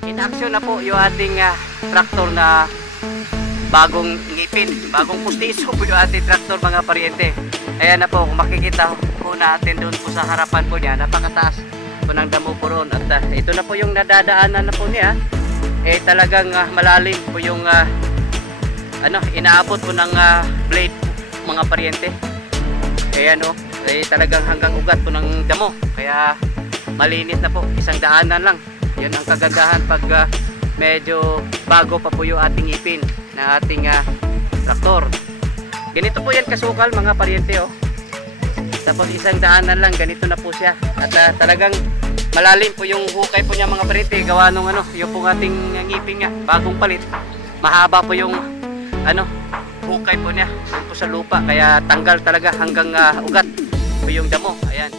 In action na po yung ating traktor na bagong ngipin, bagong pustiso po yung ating traktor mga paryente. Ayan na po, kung makikita po natin doon po sa harapan po niya, napakataas po ng damo po roon. At ito na po yung nadadaanan na po niya. Talagang malalim po yung inaabot po ng blade mga paryente. Ayan o, talagang hanggang ugat po ng damo. Kaya malinis na po, isang daanan lang. Yun ang kagandahan pag medyo bago pa po yung ating ipin na ating traktor. Ganito po yan kasukal mga paryente oh. Tapos isang daanan lang, ganito na po siya. At talagang malalim po yung hukay po niya mga paryente. Gawa nung yung po ating ngipin nga, bagong palit. Mahaba po yung hukay po niya po sa lupa. Kaya tanggal talaga hanggang ugat po yung damo. Ayan.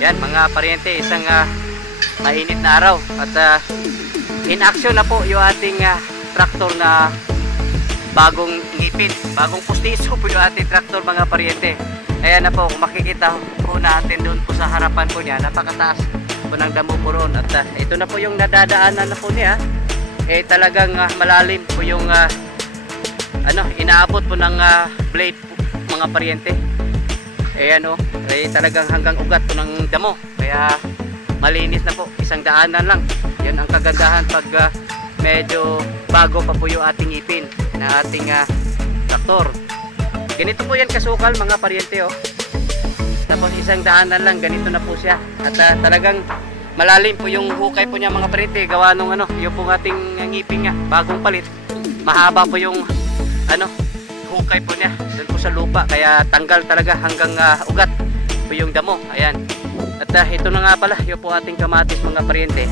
Yan mga paryente, isang mainit na araw at in action na po yung ating traktor na bagong ngipin, bagong pustiso po yung ating traktor mga paryente. Ayan na po, kung makikita po natin doon po sa harapan po niya, napakataas po ng damo po roon. At ito na po yung nadadaanan na po niya. Talagang malalim po yung inaabot po ng blade po, mga paryente. Ayan o, talagang hanggang ugat po ng damo. Kaya malinis na po, isang daanan lang. Yan ang kagandahan pag medyo bago pa po yung ating ipin na ating traktor. Ganito po yan kasukal mga paryente oh. Tapos isang daanan lang, ganito na po siya. At talagang malalim po yung hukay po niya mga paryente. Gawa nung yung po ating ngipin nga, bagong palit. Mahaba po yung hukay po niya doon po sa lupa. Kaya tanggal talaga hanggang ugat po yung damo. Ayan. At ito na nga pala yung po ating kamatis mga paryente.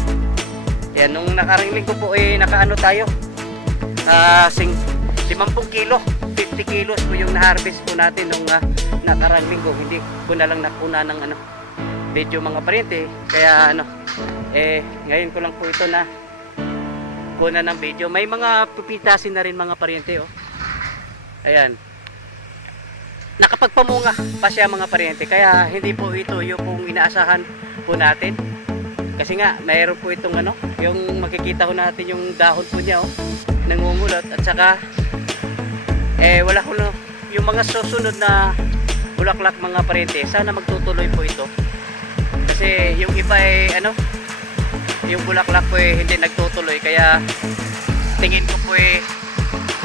Yan, nung nakarang linggo po nakaano tayo 50 kilo 50 kilos po yung na-harvest po natin nung nakarang linggo. Hindi ko na lang nakuna ng video mga paryente. Kaya ngayon ko lang po ito na kuna ng video. May mga pipitasin na rin mga paryente oh. Ayan, nakapagpamunga pa siya mga paryente. Kaya hindi po ito yung pong inaasahan po natin. Kasi nga mayroon po itong yung makikita ko natin yung dahon po niya oh, nangungulot. At saka wala ko yung mga susunod na bulaklak mga paryente. Sana magtutuloy po ito. Kasi yung iba yung bulaklak po hindi nagtutuloy. Kaya tingin ko po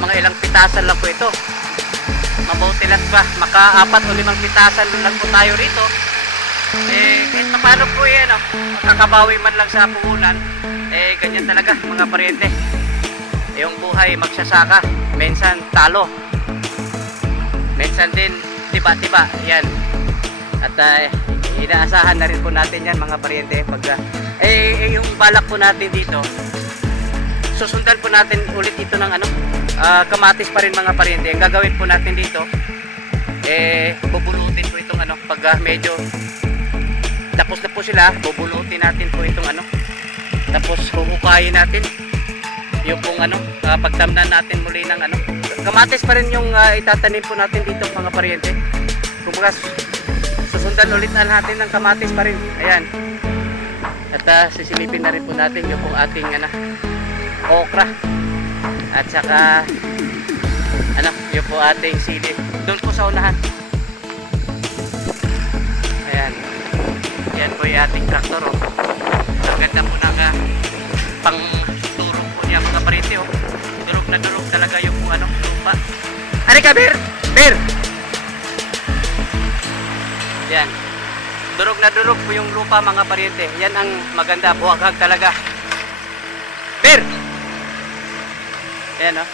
mga ilang pitasan lang po ito. Mabuti lang pa, maka 4 o 5 pitasan lang po tayo rito. Kahit paano po makakabawi man lang sa puhunan. Ganyan talaga mga paryente. Yung buhay magsasaka, minsan talo, minsan din tiba-tiba. Yan. At inaasahan na rin po natin yan mga paryente. Pag yung balak po natin dito, susundan po natin ulit ito ng kamatis pa rin mga paryente. Ang gagawin po natin dito bubulutin po itong pag medyo tapos na po sila, bubulutin natin po itong tapos huhukayin natin yung pong pagtamnan natin muli ng kamatis pa rin yung itatanim po natin dito mga paryente. Kumbaga susundan ulit na natin ng kamatis pa rin. Ayan. At sisilipin na rin po natin yung pong ating okra. At saka yung po ating sili doon po sa unahan. Ayan. Yan po yung ating traktor oh. Ang ganda po ng pang turong po niya mga paryente oh. Durog na durog talaga yung lupa. Ari ka, Bir! Bir! Yan. Durog na durog po yung lupa mga pariente. Yan ang maganda, buhaghag talaga. Bir! Ayan o.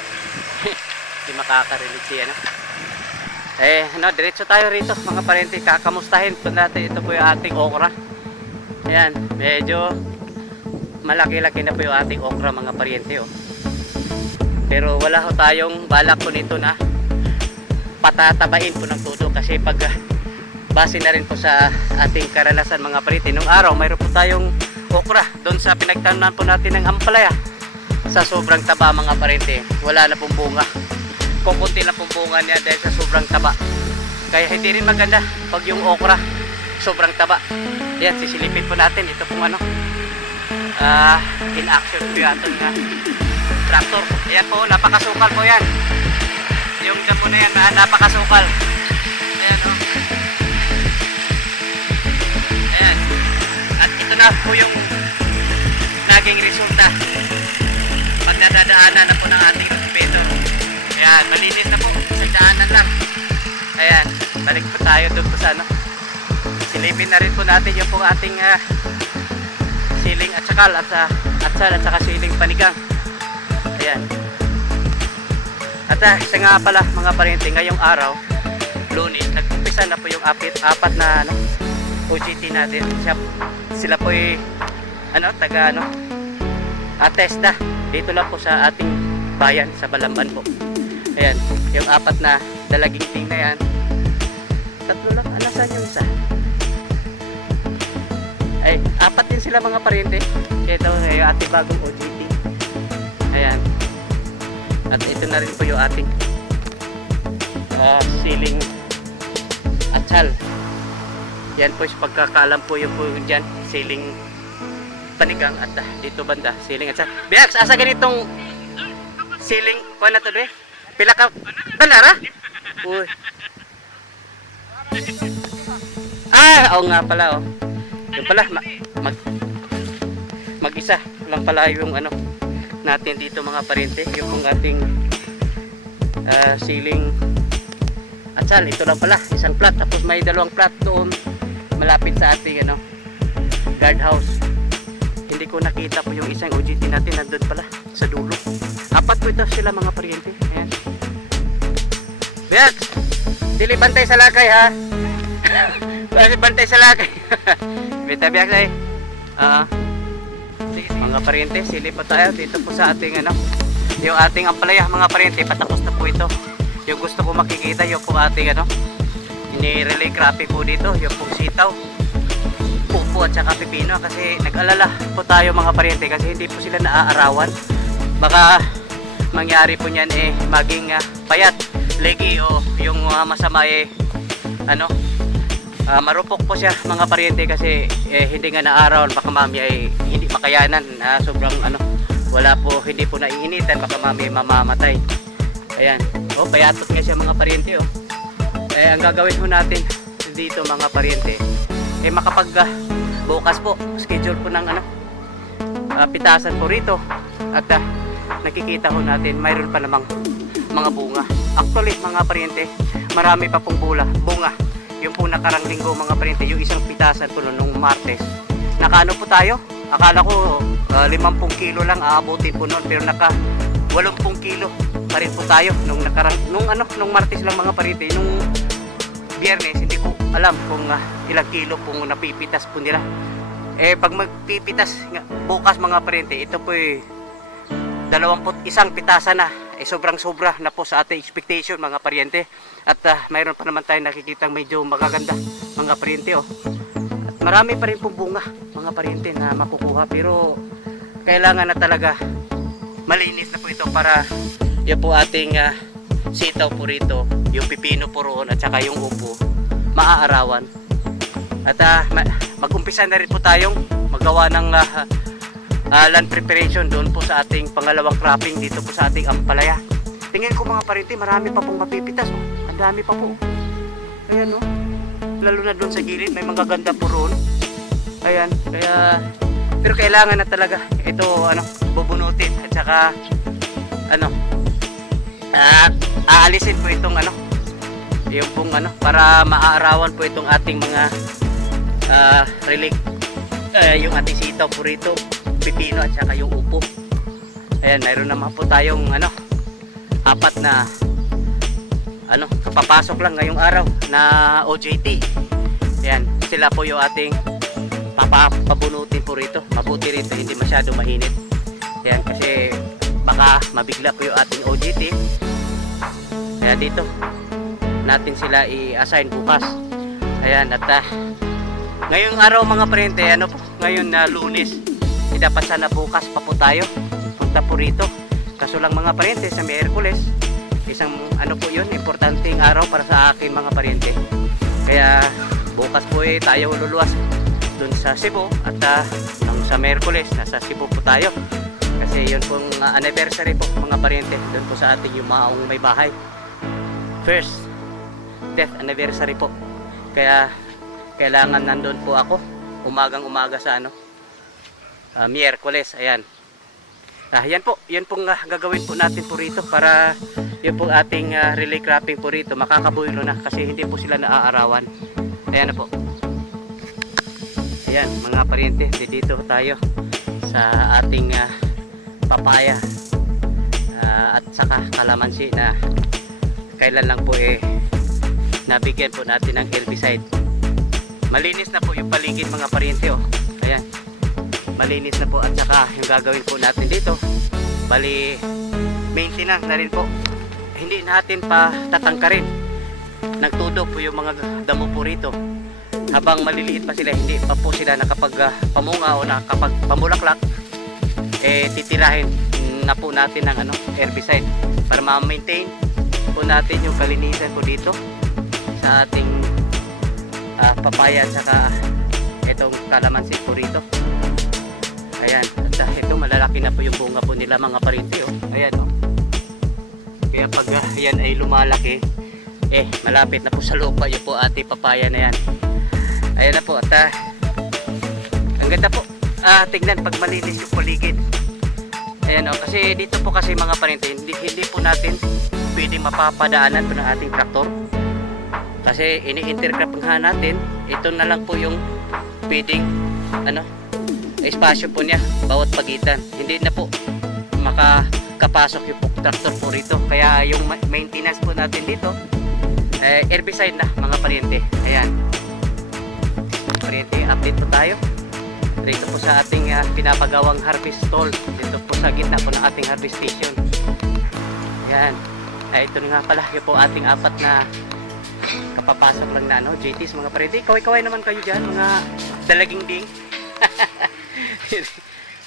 Hindi makaka-relate siya, no? Diretso tayo rito mga pariente. Kakamustahin po natin. Ito po yung ating okra. Ayan, medyo malaki-laki na po yung ating okra mga pariente, oh. Pero wala ho tayong balak po nito na patatabain po ng todo kasi pag base na rin po sa ating karanasan mga pariente, nung araw mayroon po tayong okra doon sa pinagtanan po natin ng ampalaya. Sa sobrang taba mga pariente, wala na pong bunga. Kukunti na pong bunga niya dahil sa sobrang taba. Kaya hindi rin maganda pag yung okra sobrang taba. Yan, sisilipin po natin. Ito pong in action po yung ating tractor. Ayan po, napakasukal po yan. Yung dyan po na yan, napakasukal. Ayan o. Ayan. At ito na po yung naging resulta pag nadadaanan na po ng ating incubator. Ayan, malinis na po. Sa daanan lang. Ayan, balik po tayo doon po sa silipin na rin po natin yung pong ating siling at sakal at saka siling panigang. Ayan. At isa nga pala mga pariente, ngayong araw, Lunes, nag-umpisa na po yung apat na OJT natin. Sila po ay taga TESDA dito lang po sa ating bayan sa Balamban po. Ayan, yung apat na dalaging ting na yan. Tatlo lang, saan yung isa? Ay, apat din sila mga pariente. Ito yung ating bagong OJT. Ayan. At ito na rin po yung ating siling atsal. Yan po yung pagkakaalam po yung po dyan. Siling panigang at dito banda, siling atsal. Biaks, asa ganitong siling, kuha na to doon eh. Pila ka, balara? Uy. Oo nga pala oh. Yung pala, mag-isa lang pala yung natin dito mga pariente, yung pong ating siling atsal. Ito lang pala, isang plat, tapos may dalawang plat doon malapit sa ating guardhouse. Hindi ko nakita po yung isang OJT natin, nandun pala sa dulo. Apat po ito sila mga pariente. Ayan. Biaks, dili bantay sa lakay ha. Bantay sa lakay. Bita biaks ay. Mga pariente, silip po tayo dito po sa ating yung ating ampalaya mga pariente. Patapos na po ito. Yung gusto ko makikita yung po ating ini-relay crappie po dito, yung pong sitaw, pupo at saka pipino, kasi nag-alala po tayo mga pariente kasi hindi po sila naaarawan. Baka mangyari po niyan maging payat, legi o yung masama marupok po siya mga pariente kasi hindi nga naarawan, baka mami ay hindi makayanan, sobrang wala po, hindi po naiinitan, baka mami ay mamamatay. Ayan, payatot nga siya mga pariente ang gagawin po natin dito mga pariente makapag bukas po schedule po ng pitasan po rito at nakikita ho natin mayroon pa namang mga bunga. Actually mga pariente, marami pa pong bunga. Yung po nakarang linggo mga pariente, yung isang pitasan po nung Martes, nakaano po tayo, akala ko 50 kilo lang aabutin po noon, pero naka 80 kilo pa rin po tayo nung nung Martes lang mga pariente. Nung Biyernes hindi ko alam kung ilang kilo pong napipitas po nila. Pag magpipitas bukas mga pariente, ito po 21 pitasan na, sobrang sobra na po sa ating expectation mga pariente. At mayroon pa naman tayong nakikitang medyo magaganda mga pariente At marami pa rin pong bunga mga pariente na makukuha, pero kailangan na talaga malinis na po ito para yan po ating sitaw po rito, yung pipino po roon at saka yung upo maaarawan. At mag-umpisa na rin po tayong magawa ng land preparation doon po sa ating pangalawang cropping dito po sa ating ampalaya. Tingin ko mga pariente, marami pa pong mapipitas ang dami pa po. Ayan lalo na doon sa gilid may mga ganda po roon. Ayan, pero kailangan na talaga ito bubunutin at saka aalisin po itong yung pong ano, para maaarawan po itong ating mga relic, yung ating sitaw po rito, pipino at saka yung upo. Ayan, mayroon naman po tayong ano, apat na ano, kapapasok lang ngayong araw na OJT. Ayan, sila po yung ating pabunutin po rito. Mabuti rito, hindi masyado mainit. Ayan, kasi baka mabigla po yung ating OJT. Kaya dito natin sila i-assign bukas. Ayan, at ngayong araw mga parente, ano po, ngayon na Lunes, dapat sana bukas pa po tayo punta po rito. Kaso lang mga parente, sa Miyerkules, isang ano po yun, importanteng araw para sa akin mga parente. Kaya bukas po tayo luluwas dun sa Cebu at nang sa Miyerkules nasa Cebu po tayo. Kasi yun pong anniversary po mga parente, dun po sa ating yumaong may bahay. First death anniversary po. Kaya kailangan nandun po ako umagang umaga sa ano, Miyerkules. Ayan. Yan po, yun pong gagawin po natin po rito para yun pong ating relay cropping po rito makakabuelo na kasi hindi po sila naaarawan. Ayan na po. Ayan mga pariente, dito tayo sa ating papaya at saka kalamansi na kailan lang po nabigyan po natin ng herbicide. Malinis na po yung paligid mga pariente, oh. Ayan, malinis na po at saka yung gagawin po natin dito, bali maintenance na rin po. Hindi natin pa tatangkarin, nagtudo po yung mga damo po rito. Habang maliliit pa sila, hindi pa po sila nakapagpamunga o nakapagpamulaklak, titirahin na po natin ng ano, herbicide para ma-maintain po natin yung kalinisan po dito sa ating papaya at saka itong kalamansi po rito. Ayan, at ito malalaki na po yung bunga po nila mga parinte, oh. Ayan, oh. Kaya pag yan ay lumalaki, malapit na po sa lupa yung po ating papaya na yan. Ayan na po, at ang ganda po tignan pag malinis yung paligid. Ayan, oh, kasi dito po kasi mga parinte, hindi po natin pwedeng mapapadaanan po ng ating traktor. Kasi ini-intercrop nga natin, ito na lang po yung pwedeng ano, espasyo po niya bawat pagitan. Hindi na po makakapasok yung traktor po rito. Kaya yung maintenance po natin dito, herbicide na mga pariente. Ayan, pariente, update po tayo dito po sa ating pinapagawang harvest stall dito po sa gitna po ng ating harvest station. Ayan, ito nga pala yung po ating apat na kapapasok lang na ano, JTs mga pariente. Kaway-kaway naman kayo dyan mga dalaging ding.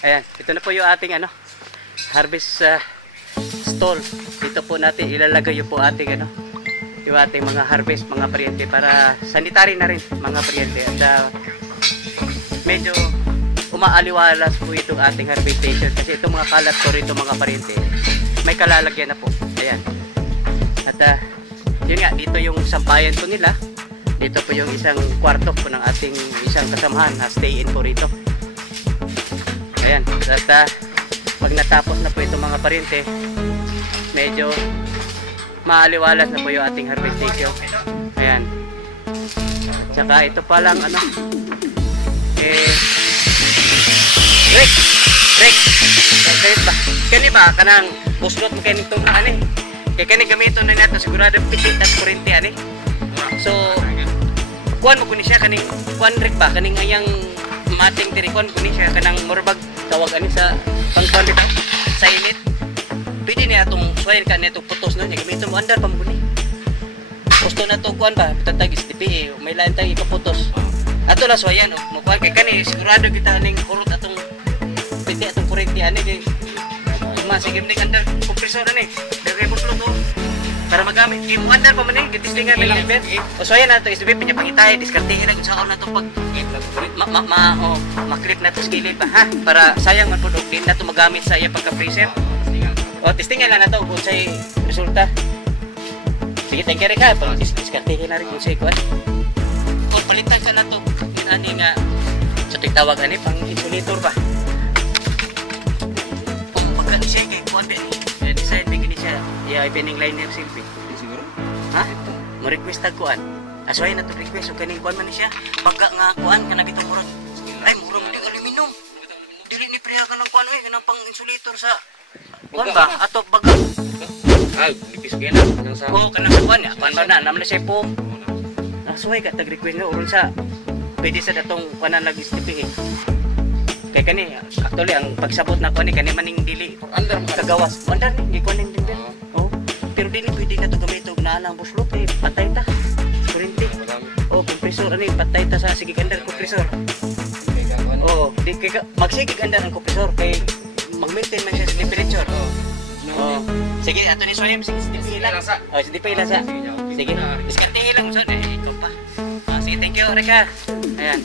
Ayan, ito na po yung ating ano, harvest stall. Dito po natin ilalagay yung po ating ano, yung ating mga harvest mga pariente para sanitary na rin mga pariente. At medyo umaaliwalas po itong ating harvest station kasi itong mga kalat ko rito mga pariente may kalalagyan na po. Ayan, at yun nga, dito yung sampayan po nila. Dito po yung isang kwarto po ng ating isang kasamahan na stay in po rito. Ayan, at pag natapos na po itong mga pariente, medyo maaliwalas na po yung ating harvest station. Ayan, tsaka ito pa lang ano, Rick, ba? Kani ba kanang buslot mo kaning tong ani? Kaya kani gamiton na nato sigurado pitit at kurente ani. So kuan mo kuni siya kaning kuan Rick ba kaning ayang mating diri kuan kuni siya kanang murbag tawag ani sa pangkuan dito sa init. Pwede niya atong suwayan ka nito putos no, gamiton mo andar pa mo kuni. Gusto na to kuan ba tatagis DPE may lain tayong ikaputos. Ato la suwayan mo kuan kay kani sigurado kita ning kurot atong pwede atong kurente ani kay masigim ning andar kompresor ani dagay mo tulo para magamit kay mo andar pa man ni gitistingan ng event. O suwayan na to isbip niya pangitay diskartehin na sa na to pag maklip na to skillet pa ha para sayang man pud og din na to magamit sa iya pagka freezer. O testingan lang na to kung say resulta. Sige, thank you rin ka. Pag diskartehin na rin kung say kuan. Kung palitan sa na to ani nga sa tawag ani pang insulator ba. Kung pagka siya kay kuan din design bigini siya iya ipining liner silpi. Siguro? Ha? mo request tag kuan. Asway na to request ug kaning kuan man ni siya. Pagka nga kuan kana bitong murag ay murag ding aluminum. Dili ni priya ka ng kuan oy kanang pang insulator sa kuan ba ato baga. Ay, nipis kaya na. Kanang sa... Oh kanang sa kuan ya. Kuan ba na naman na siya po. Asway ka tag request nga uron sa pwede sa datong kuanan nag-stipi eh. Kay kani actually ang pagsabot na kuan ni kani maning dili Under mo ka. kagawas. Mandar ni kuan din din. Oh. Pero dili pwede na to gamiton na lang buslok eh patay ta. Kurinti. Marami. Oh, kompresor ani patay ta sa sige under kompresor. Kaya ka kuan. Oo, di kay magsige ganda ng kompresor kay mag-maintain man siya sa temperature. Oo. Sige, ato ni Soyem sige sige lang. Oh, sige pa ila sa. Sige. Diskartehin lang so ikaw pa. Sige, thank you Reka. Ayan.